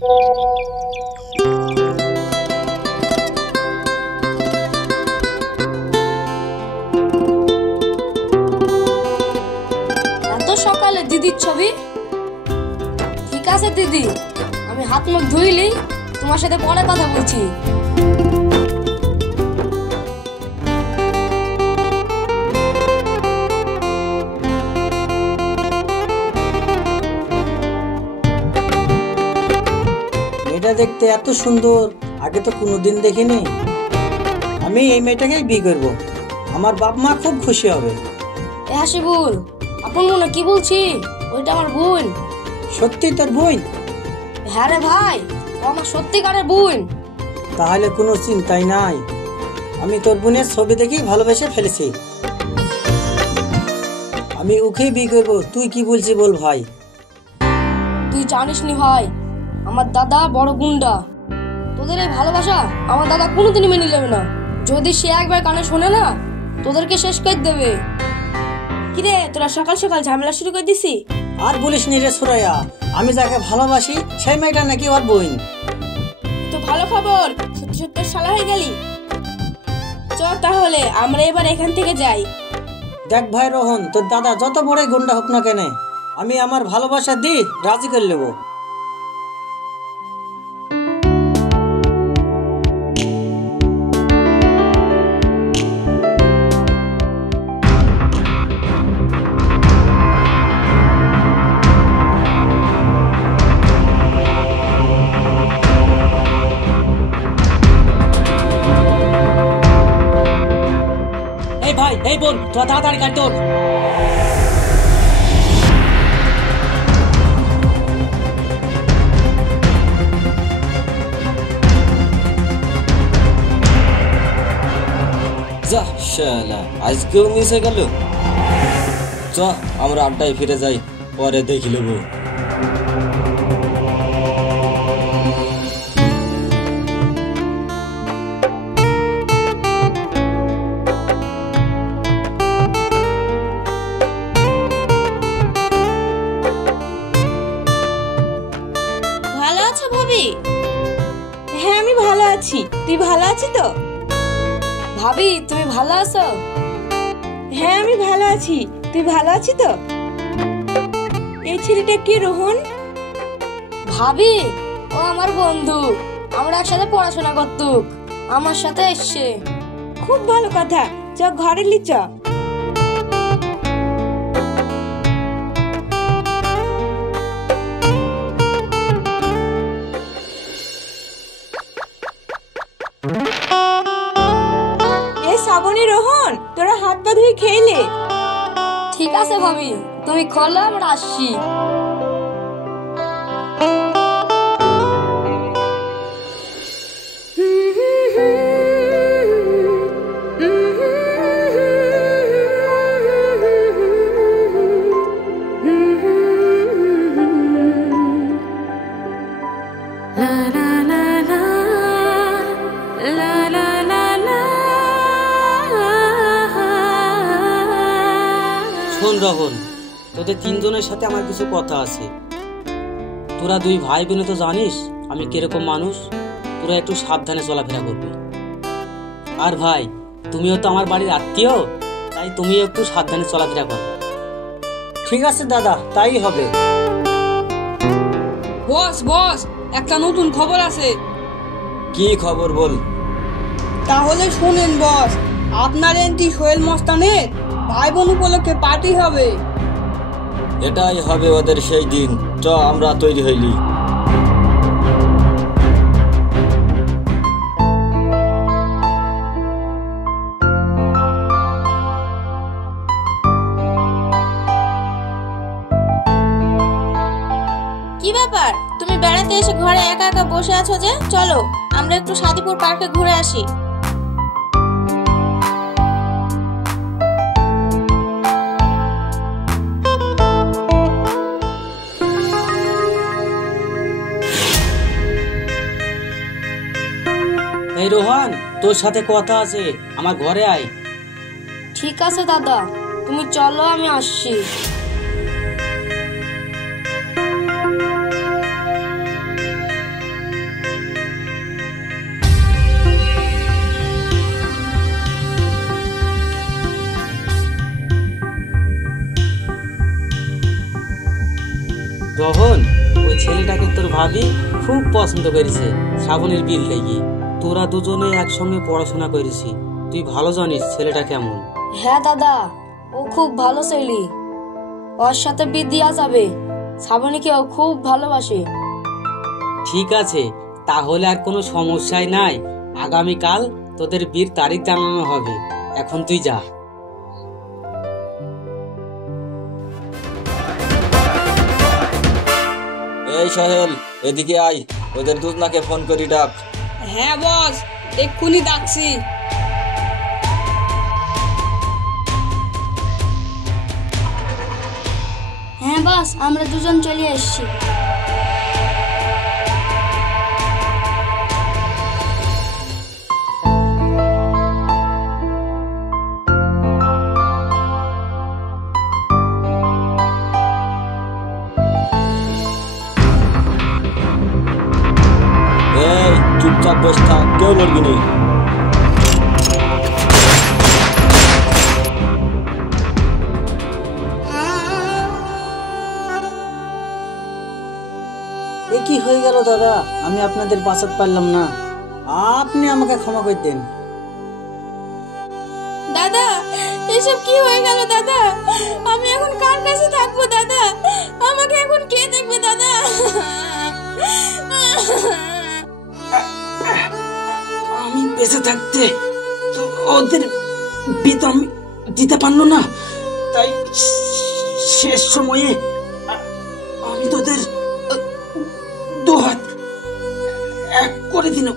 এত সকালে দিদির ছবি? ঠিক আছে দিদি, আমি হাত মুখ ধুইলি তোমার সাথে পরে কথা বলছি। মেয়েটা দেখতে এত সুন্দর, আগে তো কোনোদিন দেখিনি। আমি এই মেয়েটাকেই বিয়ে করব, আমার বাপ মা খুব খুশি হবে। এ হাসিবুল, আপন মনে কি বলছি? ওইটা আমার বোন। সত্যি তোর বোন? হ্যাঁ রে ভাই, ও আমার সত্যিকারের বোন। তাহলে কোনো চিন্তাই নাই, আমি তোর বোনের ছবি দেখেই ভালোবেসে ফেলেছি। আমি ওকেই বিয়ে করবো। তুই কি বলছিস বল ভাই? তুই জানিস নি ভাই, আমার দাদা বড় গুন্ডা। তোদের এই ভালোবাসা আমার দাদা কোনোদিনই মেনে নেবে না। যদি সে একবার কানে শোনে না, তোদেরকে শেষ করে দেবে। কিরে, তোরা সকাল সকাল ঝামেলা শুরু করে দিছি? আর বলিস নি রে সুরাইয়া, আমি যাকে ভালোবাসি সেই মেয়েটা নাকি ওর বোন। তো ভালো খবর, সত্যি সত্যি শালা হয়ে গেলি। চ তাহলে আমরা এবার এখান থেকে যাই। দেখ ভাই রোহন, তোর দাদা যত বড়ই গুন্ডা হোক না কেন, আমি আমার ভালোবাসা দি রাজি করে নেবো। ভাই, এই বোন, তোরা তাড়াতাড়ি গাড়ি তোর। যা শালা, আজকেও মিস হয়ে গেল। চ আমরা আড্ডায় ফিরে যাই, পরে দেখি নেবো। ভালো আছো ভাবি? হ্যাঁ আমি ভালো আছি, তুই ভালো আছিস তো? ভাবি, তুমি ভালো আছো? হ্যাঁ আমি ভালো আছি, তুই ভালো আছিস তো? এই ছেলেটা কি রোহন? ভাবি, ও আমার বন্ধু, আমরা একসাথে পড়াশোনা করতুক, আমার সাথে এসছে। খুব ভালো কথা, চ ঘরে লি চ। শ্রাবণী, রোহন, তোরা হাত পা ধুয়ে খেলে? ঠিক আছে ভাবি, তুমি খোলো, আমরা আসছি। শোন রোহন, তোদের তিনজনের সাথে আমার কিছু কথা আছে। তোরা দুই ভাই বোনে তো জানিস আমি কিরকম মানুষ, তোরা একটু সাবধানে চলাফেরা করবি। আর ভাই, তুমিও তো আমার বাড়ির আত্মীয়, তাই তুমি একটু সাবধানে চলাফেরা করবে। ঠিক আছে দাদা, তাই হবে। বস বস, একটা নতুন খবর আছে। কি খবর বল? তাহলে শুনেন বস, আপনার এন্টি সোহেল মস্তানের ভাই বোন উপলক্ষে পার্টি হবে। এটাই হবে ওদের সেই দিন। চ আমরা তৈরি হইলি। কি ব্যাপার, তুমি বেড়াতে এসে ঘরে একা একা বসে আছো যে? চলো আমরা একটু সাদিপুর পার্কে ঘুরে আসি। এই রোহন, তোর সাথে কথা আছে, আমার ঘরে আয়। ঠিক আছে দাদা, তুমি চলো, আমি আসছি। রহন, ওই ছেলেটাকে তোর ভাবি খুব পছন্দ করেছে শ্রাবণের বিল লেগে। তোরা দুজনে একসঙ্গে পড়াশোনা করেছি, তুই ভালো জানিস ছেলেটা কেমন। হ্যাঁ দাদা, ও খুব ভালো ছেলে, ওর সাথে বিয়ে দেওয়া যাবে। শ্রাবণীকে ও খুব ভালোবাসে। ঠিক আছে, তাহলে আর কোনো সমস্যাই নাই। আগামীকাল তোদের বিয়ের তারিখ জানানো হবে। এখন তুই যা। এই সোহেল, এদিকে আয়, ওদের দুজনাকে ফোন করি ডাক। হ্যাঁ বস, এক্ষুনি ডাকছি। হ্যাঁ বস, আমরা দুজন চলে এসেছি। এই চুপচাপ বসে থাক, কেউ লড়বি নি। এ কি হয়ে গেল দাদা? আমি আপনাদের বাঁচাতে পারলাম না, আপনি আমাকে ক্ষমা করে দেন। দাদা, এসব কি হয়ে গেল দাদা? আমি এখন কার কাছে থাকবো দাদা? আমাকে এখন কে দেখবে দাদা? আমি বেঁচে থাকতে তো ওদের বিয়ে তো আমি দিতে পারলো না, তাই শেষ সময়ে আমি তোদের দু হাত এক করে দিলাম।